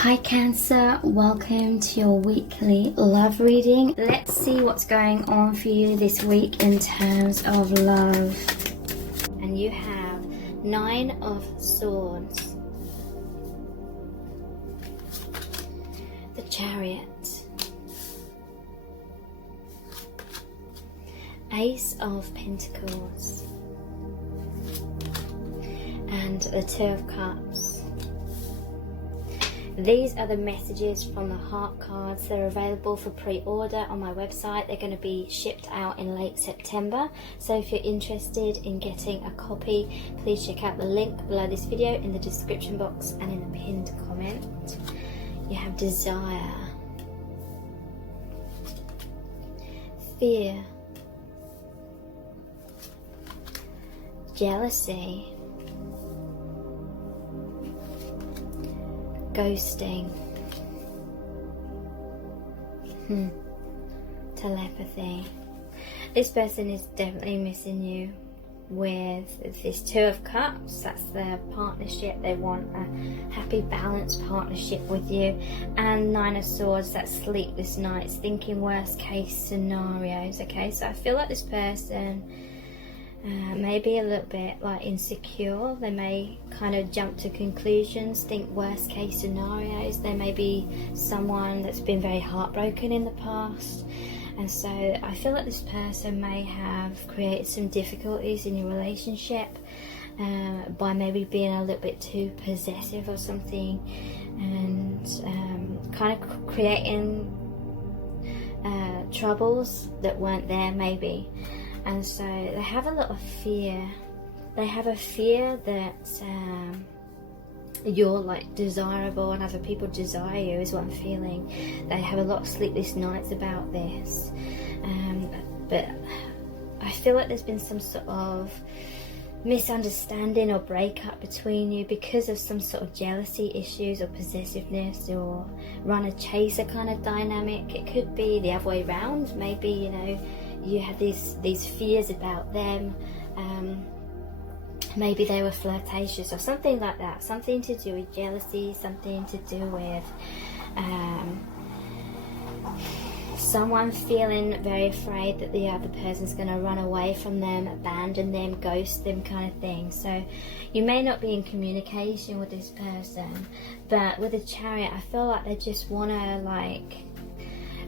Hi Cancer, welcome to your weekly love reading. Let's see what's going on for you this week in terms of love. And you have 9 of Swords, the Chariot, Ace of Pentacles, and the 2 of Cups. These are the messages from the heart cards. They're available for pre-order on my website. They're going to be shipped out in late September. So if you're interested in getting a copy, please check out the link below this video in the description box and in the pinned comment. You have desire, fear, jealousy, ghosting, telepathy. This person is definitely missing you with this 2 of Cups. That's their partnership. They want a happy, balanced partnership with you. And 9 of Swords, that's sleepless nights, thinking worst case scenarios. Okay, so I feel like this person maybe a little bit like insecure. They may kind of jump to conclusions, think worst case scenarios. They may be someone that's been very heartbroken in the past, and so I feel like this person may have created some difficulties in your relationship by maybe being a little bit too possessive or something, and kind of creating troubles that weren't there maybe. And so they have a lot of fear. They have a fear that you're like desirable and other people desire you, is what I'm feeling. They have a lot of sleepless nights about this. But I feel like there's been some sort of misunderstanding or breakup between you because of some sort of jealousy issues or possessiveness or runner chaser kind of dynamic. It could be the other way around. Maybe, you know, you had these fears about them. Maybe they were flirtatious or something like that. Something to do with jealousy, something to do with someone feeling very afraid that the other person's going to run away from them, abandon them, ghost them, kind of thing. So you may not be in communication with this person, but with the Chariot, I feel like they just want to like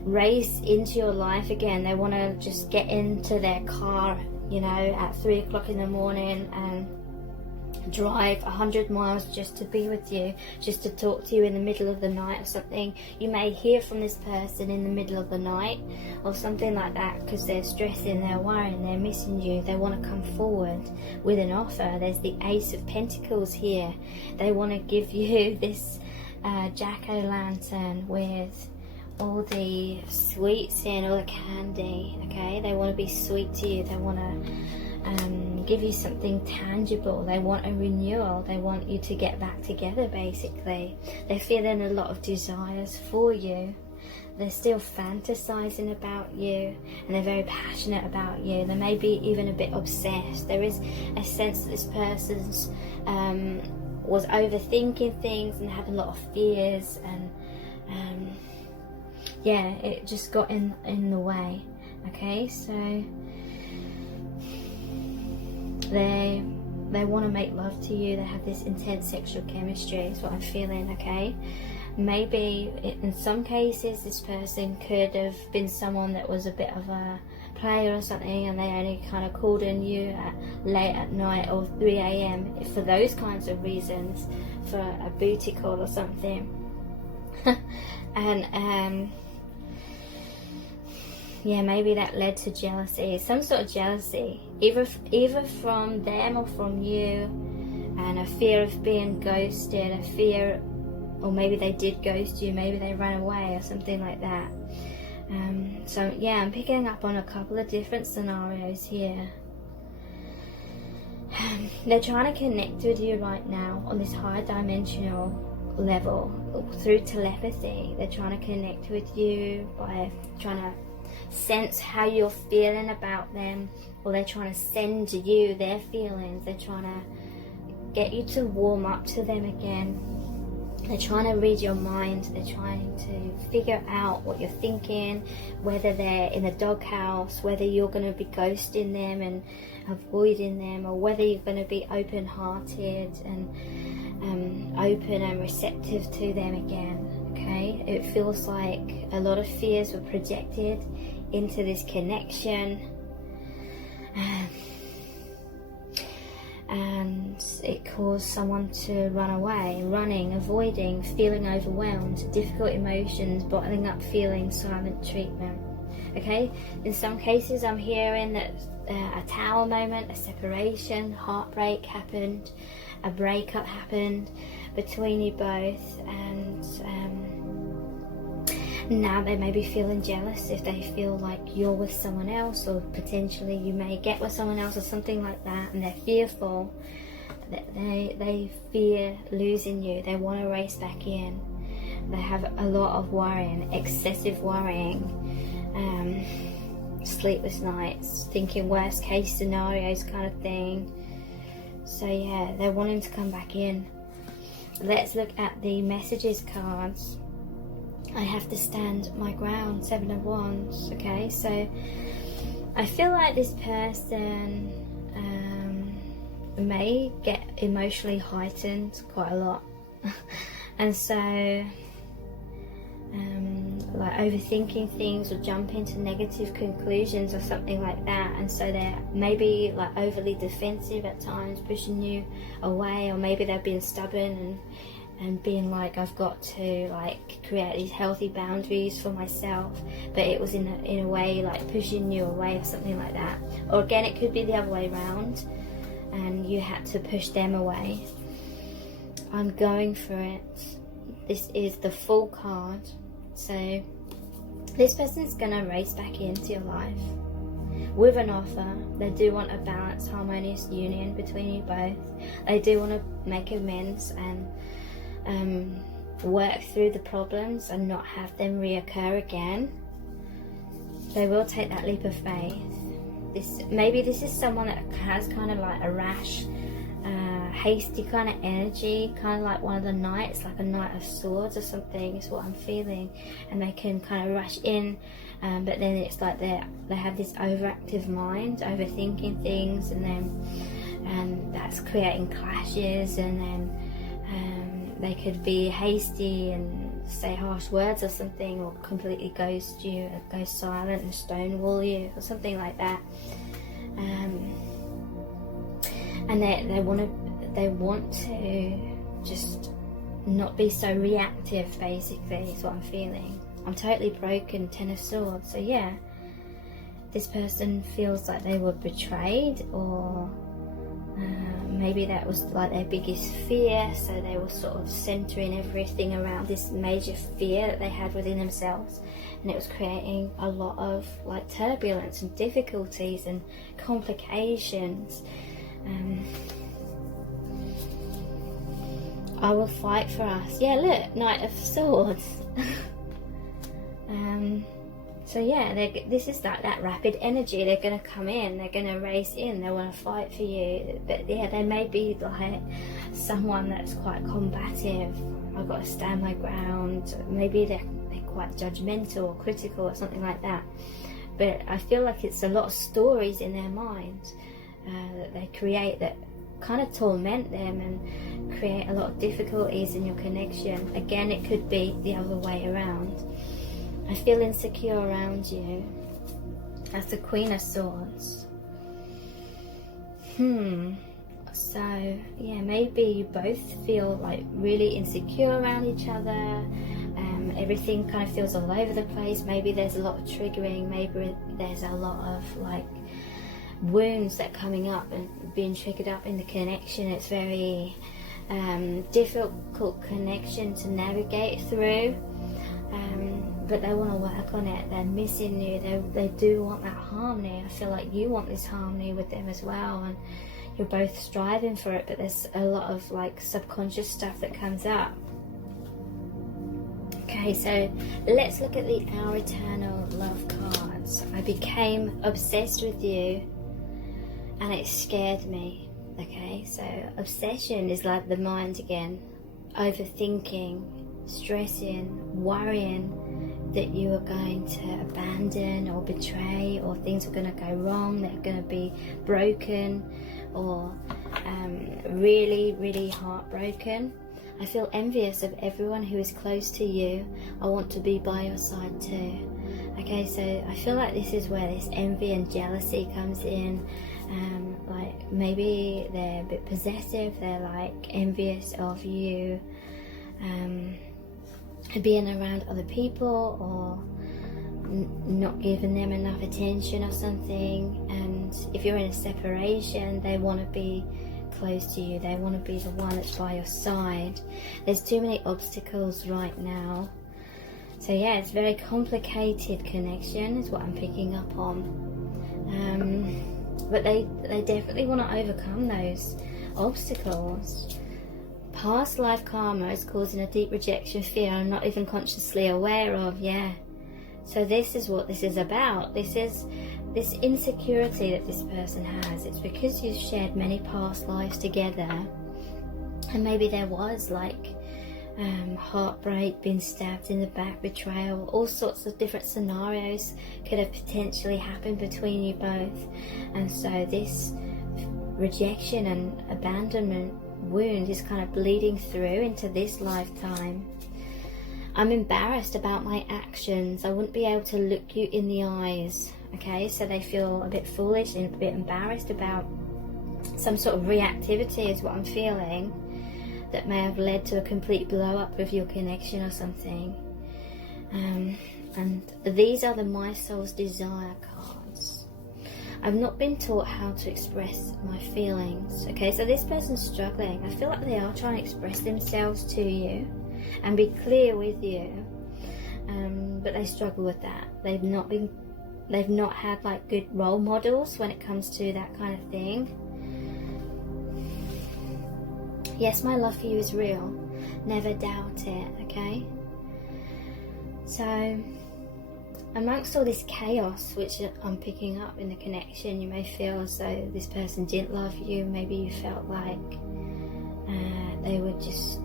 race into your life again. They want to just get into their car, you know, at 3 o'clock in the morning and drive 100 miles just to be with you, just to talk to you in the middle of the night or something. You may hear from this person in the middle of the night or something like that because they're stressing, they're worrying, they're missing you. They want to come forward with an offer. There's the Ace of Pentacles here. They want to give you this jack-o'-lantern with all the sweets and all the candy. Okay, they want to be sweet to you. They want to give you something tangible. They want a renewal. They want you to get back together, basically. They're feeling a lot of desires for you. They're still fantasizing about you, and they're very passionate about you. They may be even a bit obsessed. There is a sense that this person's was overthinking things and had a lot of fears, and yeah, it just got in the way. Okay, so they want to make love to you. They have this intense sexual chemistry, is what I'm feeling. Okay, maybe in some cases this person could have been someone that was a bit of a player or something, and they only kind of called in you at late at night or 3 a.m. for those kinds of reasons, for a booty call or something. And yeah, maybe that led to jealousy, some sort of jealousy, either from them or from you, and a fear of being ghosted, a fear, or maybe they did ghost you, maybe they ran away or something like that. So yeah, I'm picking up on a couple of different scenarios here. They're trying to connect with you right now on this high dimensional level through telepathy. They're trying to connect with you by trying to sense how you're feeling about them, or they're trying to send you their feelings. They're trying to get you to warm up to them again. They're trying to read your mind. They're trying to figure out what you're thinking, whether they're in a doghouse, whether you're going to be ghosting them and avoiding them, or whether you're going to be open-hearted and open and receptive to them again. Okay, it feels like a lot of fears were projected into this connection, and it caused someone to run away, running, avoiding, feeling overwhelmed, difficult emotions, bottling up feelings, silent treatment. Okay, in some cases I'm hearing that a tower moment, a separation, heartbreak happened, a breakup happened between you both, and now they may be feeling jealous if they feel like you're with someone else, or potentially you may get with someone else or something like that, and they're fearful, that they fear losing you. They want to race back in. They have a lot of worrying, excessive worrying, sleepless nights, thinking worst case scenarios kind of thing. So yeah, they're wanting to come back in. Let's look at the messages cards. I have to stand my ground, 7 of Wands. Okay, so I feel like this person may get emotionally heightened quite a lot and so like overthinking things or jump into negative conclusions or something like that, and so they're maybe like overly defensive at times, pushing you away, or maybe they've been stubborn and being like, I've got to like create these healthy boundaries for myself, but it was in a way like pushing you away or something like that. Or again, it could be the other way around and you had to push them away. I'm going for it. This is the Fool card. So this person's gonna race back into your life with an offer. They do want a balanced, harmonious union between you both. They do want to make amends and work through the problems and not have them reoccur again. They will take that leap of faith. Maybe this is someone that has kind of like a rash, hasty kind of energy, kind of like one of the knights, like a Knight of Swords or something is what I'm feeling, and they can kind of rush in, but then it's like they have this overactive mind, overthinking things, and that's creating clashes, and then they could be hasty and say harsh words or something, or completely ghost you, or go silent and stonewall you or something like that. And they want to just not be so reactive, basically, is what I'm feeling. I'm totally broken, 10 of Swords. So yeah, this person feels like they were betrayed, or maybe that was like their biggest fear, so they were sort of centering everything around this major fear that they had within themselves, and it was creating a lot of like turbulence and difficulties and complications. I will fight for us. Yeah, look, Knight of Swords. So yeah, this is that rapid energy. They're going to come in, they're going to race in, they want to fight for you. But yeah, they may be like someone that's quite combative. I've got to stand my ground. Maybe they're quite judgmental or critical or something like that. But I feel like it's a lot of stories in their mind that they create that kind of torment them and create a lot of difficulties in your connection. Again, it could be the other way around. I feel insecure around you. That's the Queen of Swords. So yeah, maybe you both feel like really insecure around each other. Everything kind of feels all over the place. Maybe there's a lot of triggering. Maybe there's a lot of like wounds that are coming up and being triggered up in the connection. It's very difficult connection to navigate through. But they want to work on it. They're missing you. They do want that harmony. I feel like you want this harmony with them as well, and you're both striving for it, but there's a lot of like subconscious stuff that comes up. Okay, so let's look at the Our Eternal Love cards. I became obsessed with you and it scared me. Okay, so obsession is like the mind again. overthinking, stressing, worrying that you are going to abandon or betray, or things are going to go wrong, they're going to be broken, or really, really heartbroken. I feel envious of everyone who is close to you. I want to be by your side too. Okay, so I feel like this is where this envy and jealousy comes in. Like maybe they're a bit possessive, they're like envious of you being around other people, or not giving them enough attention or something. And if you're in a separation, they want to be close to you, they want to be the one that's by your side. There's too many obstacles right now. So yeah, it's a very complicated connection is what I'm picking up on. But they definitely want to overcome those obstacles. Past life karma is causing a deep rejection fear I'm not even consciously aware of. Yeah, so this is what this is about. This is this insecurity that this person has. It's because you've shared many past lives together, and maybe there was like heartbreak, being stabbed in the back, betrayal, all sorts of different scenarios could have potentially happened between you both. And so this rejection and abandonment wound is kind of bleeding through into this lifetime. I'm embarrassed about my actions. I wouldn't be able to look you in the eyes. Okay, so they feel a bit foolish and a bit embarrassed about some sort of reactivity is what I'm feeling, that may have led to a complete blow up with your connection or something. And these are the My Soul's Desire cards. I've not been taught how to express my feelings. Okay, so this person's struggling. I feel like they are trying to express themselves to you and be clear with you, but they struggle with that. They've not had like good role models when it comes to that kind of thing. Yes, my love for you is real. Never doubt it, okay? So, amongst all this chaos which I'm picking up in the connection, you may feel as though this person didn't love you. Maybe you felt like they were just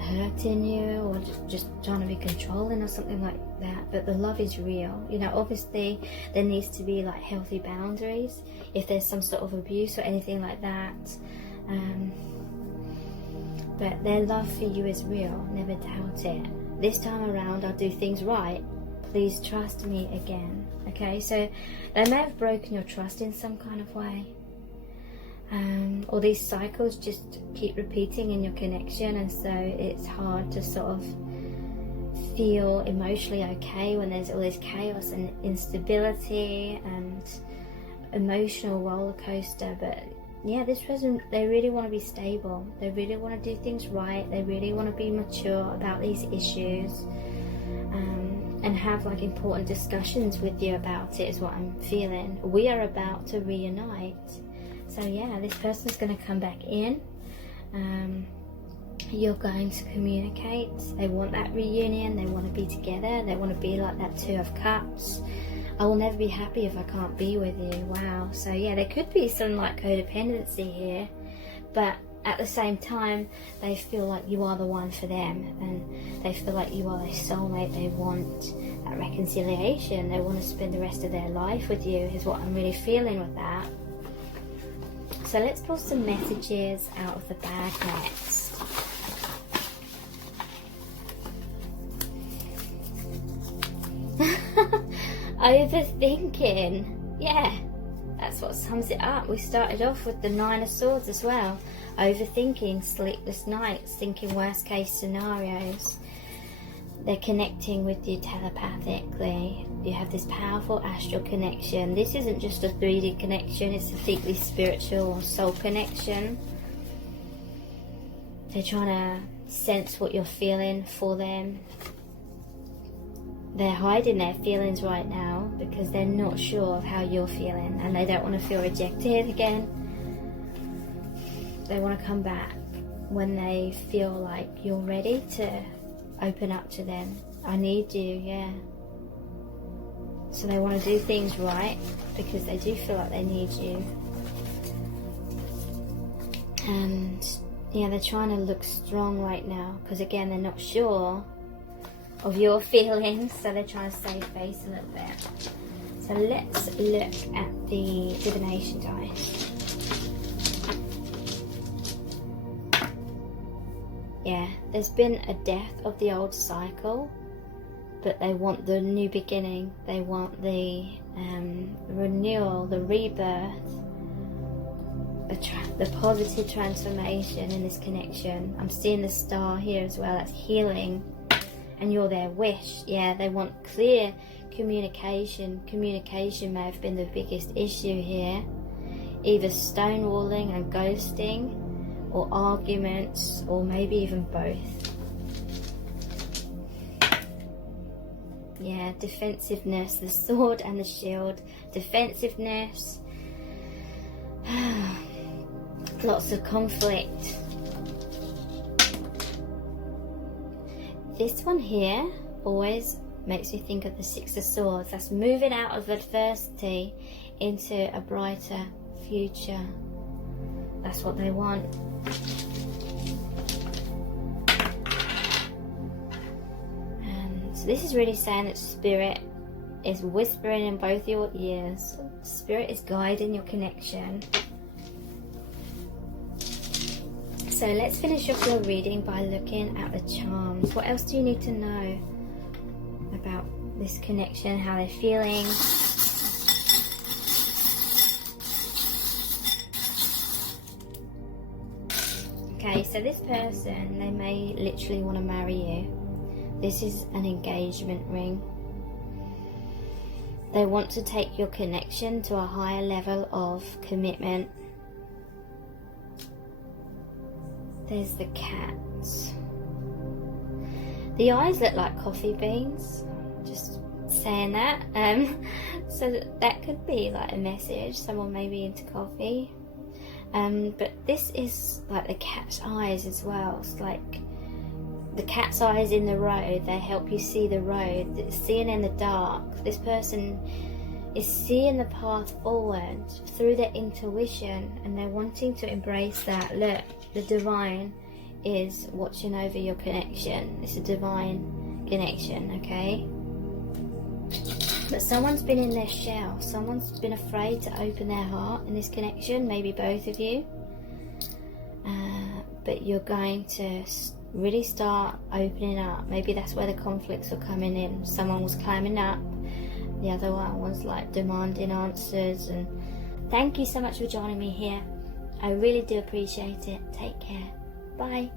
hurting you, or just trying to be controlling or something like that. But the love is real. You know, obviously there needs to be like healthy boundaries if there's some sort of abuse or anything like that. But their love for you is real. Never doubt it. This time around I'll do things right. Please trust me again. Okay, so they may have broken your trust in some kind of way. Or these cycles just keep repeating in your connection, and so it's hard to sort of feel emotionally okay when there's all this chaos and instability and emotional roller coaster. But yeah, this person, they really want to be stable. They really want to do things right. They really want to be mature about these issues, and have like important discussions with you about it is what I'm feeling. We are about to reunite. So yeah, this person's going to come back in. You're going to communicate. They want that reunion. They want to be together. They want to be like that Two of Cups. I will never be happy if I can't be with you. Wow. So yeah, there could be some like codependency here, but at the same time, they feel like you are the one for them, and they feel like you are their soulmate. They want that reconciliation. They want to spend the rest of their life with you, is what I'm really feeling with that. So let's pull some messages out of the bag next. Overthinking. Yeah, that's what sums it up. We started off with the Nine of Swords as well. Overthinking, sleepless nights, thinking worst case scenarios. They're connecting with you telepathically. You have this powerful astral connection. This isn't just a 3D connection, it's a deeply spiritual soul connection. They're trying to sense what you're feeling for them. They're hiding their feelings right now because they're not sure of how you're feeling, and they don't want to feel rejected again. They want to come back when they feel like you're ready to open up to them. I need you, yeah. So they want to do things right because they do feel like they need you. And Yeah, they're trying to look strong right now because again, they're not sure of your feelings, so they're trying to save face a little bit. So let's look at the divination dice. Yeah, there's been a death of the old cycle, but they want the new beginning. They want the renewal, the rebirth, the positive transformation in this connection. I'm seeing the star here as well. That's healing, and you're their wish. Yeah, they want clear communication. Communication may have been the biggest issue here. Either stonewalling and ghosting, or arguments, or maybe even both. Yeah, defensiveness, the sword and the shield. Defensiveness, lots of conflict. This one here always makes me think of the Six of Swords. That's moving out of adversity into a brighter future. That's what they want. And so this is really saying that Spirit is whispering in both your ears. Spirit is guiding your connection. So let's finish off your reading by looking at the charms. What else do you need to know about this connection, how they're feeling? Okay, so this person, they may literally want to marry you. This is an engagement ring. They want to take your connection to a higher level of commitment. There's the cats. The eyes look like coffee beans. Just saying that. So that could be like a message. Someone may be into coffee. But this is like the cat's eyes as well. It's like the cat's eyes in the road. They help you see the road. Seeing in the dark. This person is seeing the path forward through their intuition, and they're wanting to embrace that. Look, the divine is watching over your connection. It's a divine connection, okay? But someone's been in their shell. Someone's been afraid to open their heart in this connection. Maybe both of you. But you're going to really start opening up. Maybe that's where the conflicts were coming in. Someone was climbing up. The other one was like demanding answers. And thank you so much for joining me here. I really do appreciate it. Take care. Bye.